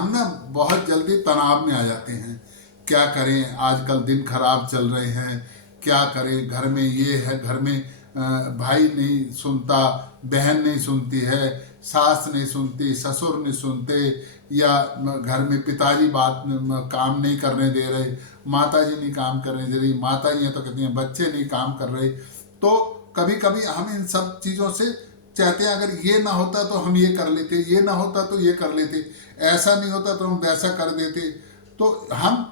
हम ना बहुत जल्दी तनाव में आ जाते हैं। क्या करें, आजकल दिन खराब चल रहे हैं, क्या करें, घर में ये है, घर में भाई नहीं सुनता, बहन नहीं सुनती है, सास नहीं सुनती, ससुर नहीं सुनते, या घर में पिताजी बात काम नहीं करने दे रहे, माता जी नहीं काम करने दे रही, माता जी हैं तो कहती हैं बच्चे नहीं काम कर रहे। तो कभी कभी हम इन सब चीज़ों से चाहते हैं अगर ये ना होता तो हम ये कर लेते, ये ना होता तो ये कर लेते, ऐसा नहीं होता तो हम वैसा कर देते। तो हम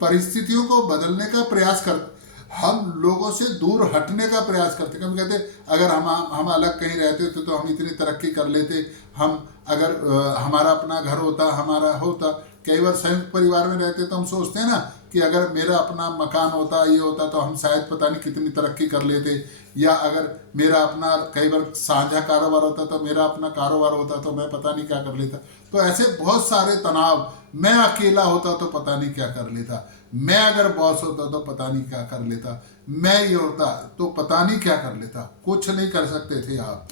परिस्थितियों को बदलने का प्रयास करते, हम लोगों से दूर हटने का प्रयास करते। कभी कहते अगर हम अलग कहीं रहते थे तो हम इतनी तरक्की कर लेते, हम अगर हमारा अपना घर होता, हमारा होता। कई बार संयुक्त परिवार में रहते तो हम सोचते हैं ना कि अगर मेरा अपना मकान होता, ये होता तो हम शायद पता नहीं कितनी तरक्की कर लेते, या अगर मेरा अपना कई बार साझा कारोबार होता तो मेरा अपना कारोबार होता तो मैं पता नहीं क्या कर लेता। तो ऐसे बहुत सारे तनाव, मैं अकेला होता तो पता नहीं क्या कर लेता, मैं अगर बॉस होता तो पता नहीं क्या कर लेता, मैं ये होता तो पता नहीं क्या कर लेता। कुछ नहीं कर सकते थे आप।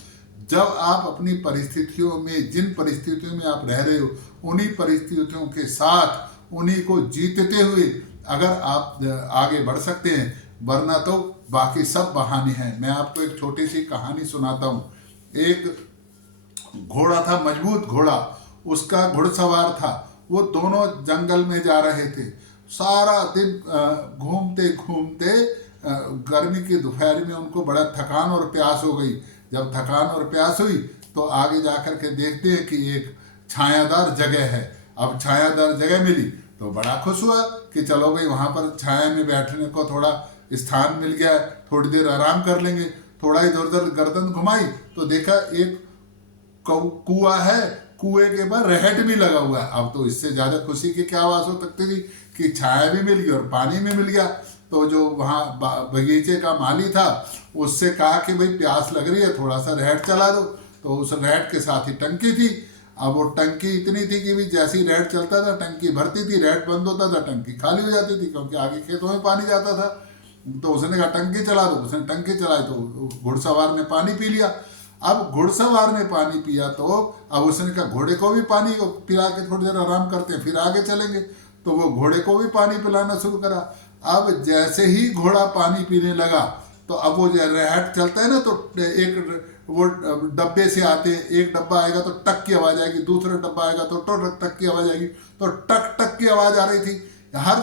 जब आप अपनी परिस्थितियों में, जिन परिस्थितियों में आप रह रहे हो, उन्हीं परिस्थितियों के साथ उन्हीं को जीतते हुए अगर आप आगे बढ़ सकते हैं, वरना तो बाकी सब बहाने हैं। मैं आपको एक छोटी सी कहानी सुनाता हूँ। एक घोड़ा था, मजबूत घोड़ा, उसका घुड़सवार था। वो दोनों जंगल में जा रहे थे। सारा दिन घूमते घूमते गर्मी की दोपहर में उनको बड़ा थकान और प्यास हो गई। जब थकान और प्यास हुई तो आगे जाकर के देखते हैं कि एक छायादार जगह है। अब छायादार जगह मिली तो बड़ा खुश हुआ कि चलो भाई वहाँ पर छाया में बैठने को थोड़ा स्थान मिल गया, थोड़ी देर आराम कर लेंगे। थोड़ा इधर उधर गर्दन घुमाई तो देखा एक कुआं है, कुएं के ऊपर रहट भी लगा हुआ है। अब तो इससे ज्यादा खुशी की क्या आवाज हो सकती थी कि छाया भी मिल गई और पानी भी मिल गया। तो जो वहाँ बगीचे का माली था उससे कहा कि भाई प्यास लग रही है, थोड़ा सा रहट चला दो। तो उस रहट के साथ ही टंकी थी। अब वो टंकी इतनी थी कि भी जैसी रहट चलता था टंकी भरती थी, रहट बंद होता था टंकी खाली हो जाती थी, क्योंकि आगे खेतों में पानी जाता था। तो उसने कहा टंकी चला दो। उसने टंकी चलाई तो घुड़सवार ने पानी पी लिया। अब घुड़सवार ने पानी पिया तो अब उसने कहा घोड़े को भी पानी पिला के थोड़ी देर आराम करते हैं, फिर आगे चलेंगे। तो वो घोड़े को भी पानी पिलाना शुरू करा। अब जैसे ही घोड़ा पानी पीने लगा तो अब वो जो रहट चलता है ना, तो एक वो डब्बे से आते हैं, एक डब्बा आएगा तो टक की आवाज आएगी, दूसरा डब्बा आएगा तो टक टक की आवाज आएगी। तो टक टक की आवाज आ रही थी, हर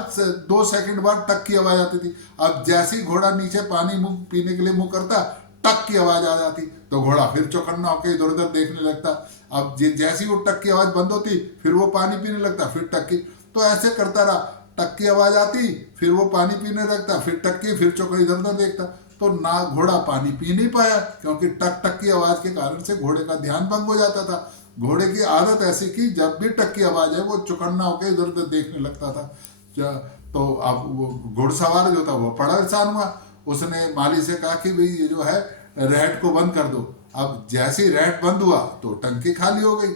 2 सेकंड बाद टक की आवाज आती थी। अब जैसे ही घोड़ा नीचे पानी मुंह पीने के लिए मुंह करता, टक की आवाज आ जाती, तो घोड़ा फिर चौकन्ना होकर इधर उधर देखने लगता। अब जैसी वो टक की आवाज बंद होती फिर वो पानी पीने लगता, फिर टक की। तो ऐसे करता रहा, टक की आवाज आती फिर वो पानी पीने लगता, फिर टक की, फिर चौकन्ना इधर उधर देखता। तो ना घोड़ा पानी पी नहीं पाया, क्योंकि टक टक की आवाज के कारण से घोड़े का ध्यान भंग हो जाता था। घोड़े की आदत ऐसी कि जब भी टक की आवाज है वो चौकन्ना होकर इधर उधर देखने लगता था। तो अब वो घुड़सवार जो था वो परेशान हुआ। उसने माली से कहा कि भाई ये जो है रहट को बंद कर दो। अब जैसे ही रहट बंद हुआ तो टंकी खाली हो गई।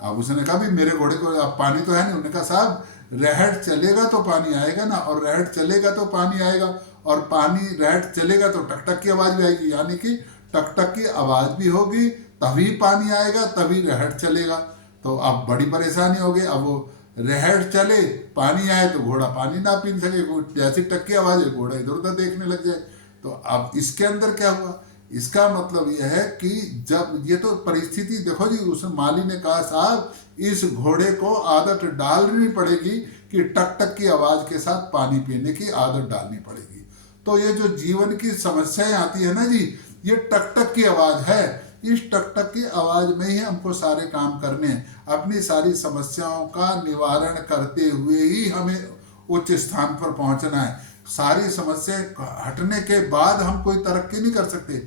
अब उसने कहा भी मेरे घोड़े को अब पानी तो है नहीं। उन्होंने कहा साहब रहट चलेगा तो पानी आएगा ना, और रहट चलेगा तो पानी आएगा, और पानी रहट चलेगा तो टक टक की आवाज भी आएगी, यानी कि टक टक की आवाज भी होगी तभी पानी आएगा, तभी रहट चलेगा। तो अब बड़ी परेशानी हो गई। अब वो रहट चले पानी आए तो घोड़ा पानी ना पी सके, जैसी टक की आवाज है घोड़ा इधर उधर देखने लग जाए। तो अब इसके अंदर क्या हुआ, इसका मतलब यह है कि जब ये तो परिस्थिति देखो जी, उस माली ने कहा साहब इस घोड़े को आदत डालनी पड़ेगी कि टक टक की आवाज के साथ पानी पीने की आदत डालनी पड़ेगी। तो ये जो जीवन की समस्याएं आती है ना जी, ये टक टक की आवाज है। इस टक टक की आवाज में ही हमको सारे काम करने हैं। अपनी सारी समस्याओं का निवारण करते हुए ही हमें उच्च स्थान पर पहुंचना है। सारी समस्याएं हटने के बाद हम कोई तरक्की नहीं कर सकते।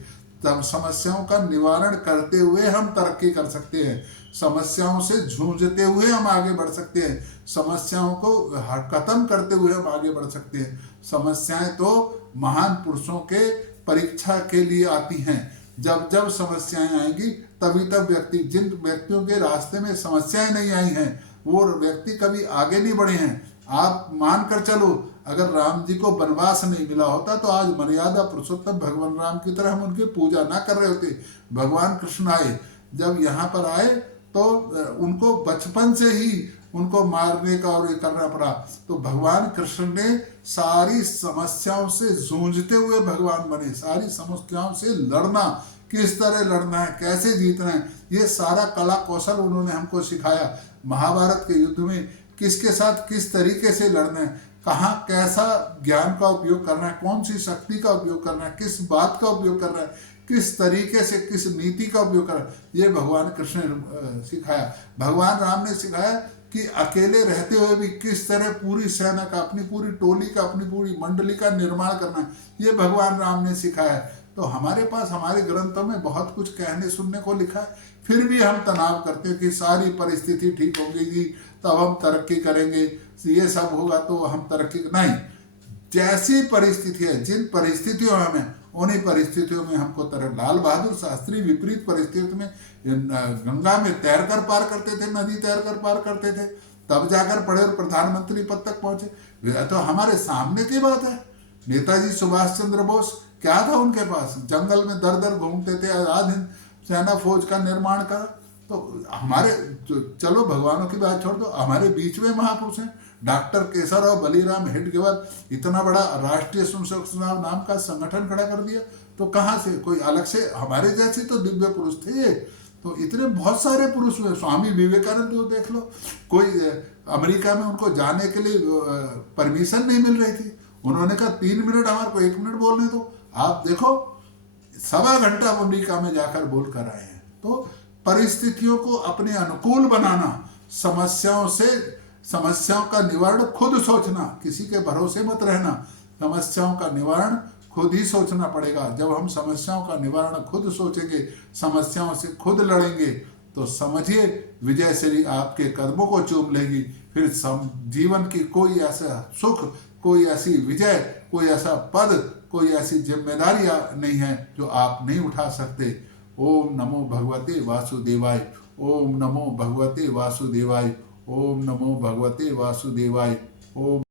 तब समस्याओं का निवारण करते हुए हम तरक्की कर सकते हैं। समस्याओं से जूझते हुए हम आगे बढ़ सकते हैं। समस्याओं को खत्म करते हुए हम आगे बढ़ सकते हैं। समस्याएं तो महान पुरुषों के परीक्षा के लिए आती हैं। जब जब समस्याएं आएंगी तभी तब व्यक्ति, जिन व्यक्तियों के रास्ते में समस्याएं नहीं आई हैं वो व्यक्ति कभी आगे नहीं बढ़े हैं। आप मान कर चलो अगर राम जी को वनवास नहीं मिला होता तो आज मर्यादा पुरुषोत्तम भगवान राम की तरह हम उनकी पूजा ना कर रहे होते। भगवान कृष्ण आए, जब यहाँ पर आए तो उनको बचपन से ही उनको मारने का और ये करना पड़ा। तो भगवान कृष्ण ने सारी समस्याओं से जूझते हुए भगवान बने। सारी समस्याओं से लड़ना, किस तरह लड़ना है, कैसे जीतना है, ये सारा कला कौशल उन्होंने हमको सिखाया। महाभारत के युद्ध में किसके साथ किस तरीके से लड़ना है, कहाँ कैसा ज्ञान का उपयोग करना है, कौन सी शक्ति का उपयोग करना है, किस बात का उपयोग करना है, किस तरीके से किस नीति का उपयोग करना है, ये भगवान कृष्ण ने सिखाया। भगवान राम ने सिखाया कि अकेले रहते हुए भी किस तरह पूरी सेना का, अपनी पूरी टोली का, अपनी पूरी मंडली का निर्माण करना है, ये भगवान राम ने सिखाया है। तो हमारे पास हमारे ग्रंथों में बहुत कुछ कहने सुनने को लिखा है, फिर भी हम तनाव करते हैं कि सारी परिस्थिति ठीक होगी तब हम तरक्की करेंगे, ये सब होगा तो हम तरक्की नहीं। जैसी परिस्थिति है, जिन परिस्थितियों में हमें, उन्हीं परिस्थितियों में हमको तरह। लाल बहादुर शास्त्री विपरीत परिस्थितियों में गंगा में तैरकर पार करते थे, नदी तैरकर पार करते थे, तब जाकर पढ़े और प्रधानमंत्री पद तक पहुंचे। तो हमारे सामने की बात है। नेताजी सुभाष चंद्र बोस, क्या था उनके पास? जंगल में दर दर घूमते थे, आजाद हिंद सेना फौज का निर्माण करा। तो हमारे चलो भगवानों की बात छोड़ दो, हमारे बीच में महापुरुष हैं। डॉक्टर केशवराव बलीराम हेडगेवार इतना बड़ा राष्ट्रीय स्वयंसेवक संघ नाम का संगठन खड़ा कर दिया, तो कहाँ से कोई अलग से, हमारे जैसे तो दिव्य पुरुष थे। तो इतने बहुत सारे पुरुष हुए। स्वामी विवेकानंद को देख लो, कोई अमेरिका में उनको जाने के लिए परमिशन नहीं मिल रही थी, उन्होंने कहा 3 मिनट हमारे को 1 मिनट बोलने दो। आप देखो 1.25 घंटा अमेरिका में जाकर बोल कर आए हैं। तो परिस्थितियों को अपने अनुकूल बनाना, समस्याओं का निवारण खुद सोचना, किसी के भरोसे मत रहना। समस्याओं का निवारण खुद ही सोचना पड़ेगा। जब हम समस्याओं का निवारण खुद सोचेंगे, समस्याओं से खुद लड़ेंगे, तो समझिए विजय श्री आपके कदमों को चूम लेगी। फिर जीवन की कोई ऐसा सुख, कोई ऐसी विजय, कोई ऐसा पद, कोई ऐसी जिम्मेदारियां नहीं है जो आप नहीं उठा सकते। ओम नमो भगवते वासुदेवाय। ओम नमो भगवते वासुदेवाय। ओम नमो भगवते वासुदेवाय। ओम